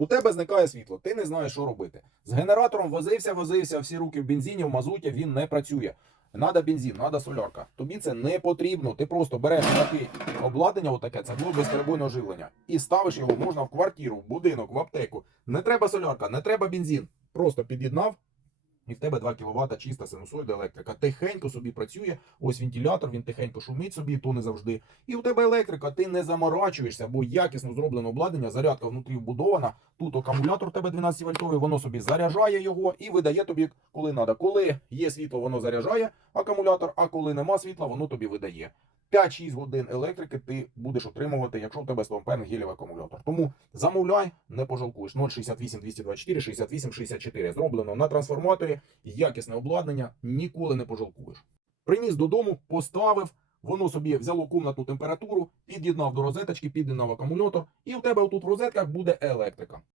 У тебе зникає світло, ти не знаєш, що робити. З генератором возився, возився, всі руки в бензині, в мазуті, він не працює. Надо бензин, надо солярка. Тобі це не потрібно. Ти просто береш таке обладнання, отаке, це було безперебойне живлення, і ставиш його можна в квартиру, в будинок, в аптеку. Не треба солярка, не треба бензин. Просто під'єднав, і в тебе 2 кВт чиста синусоїда електрика. Тихенько собі працює. Ось вентилятор, він тихенько шумить собі, то не завжди. І у тебе електрика, ти не заморачуєшся, бо якісно зроблено обладнання, зарядка внутрі вбудована. Тут акумулятор у тебе 12 вольтовий, воно собі заряджає його і видає тобі, коли треба. Коли є світло, воно заряджає акумулятор, а коли нема світла, воно тобі видає. 5-6 годин електрики ти будеш отримувати, якщо в тебе 100 амперний гелєвий акумулятор. Тому замовляй, не пожалкуєш. 068 224 68 64. Зроблено на трансформаторі, якісне обладнання, ніколи не пожалкуєш. Приніс додому, поставив, воно собі взяло комнатну температуру, під'єднав до розеточки, під'єднав акумулятор, і у тебе отут в розетках буде електрика.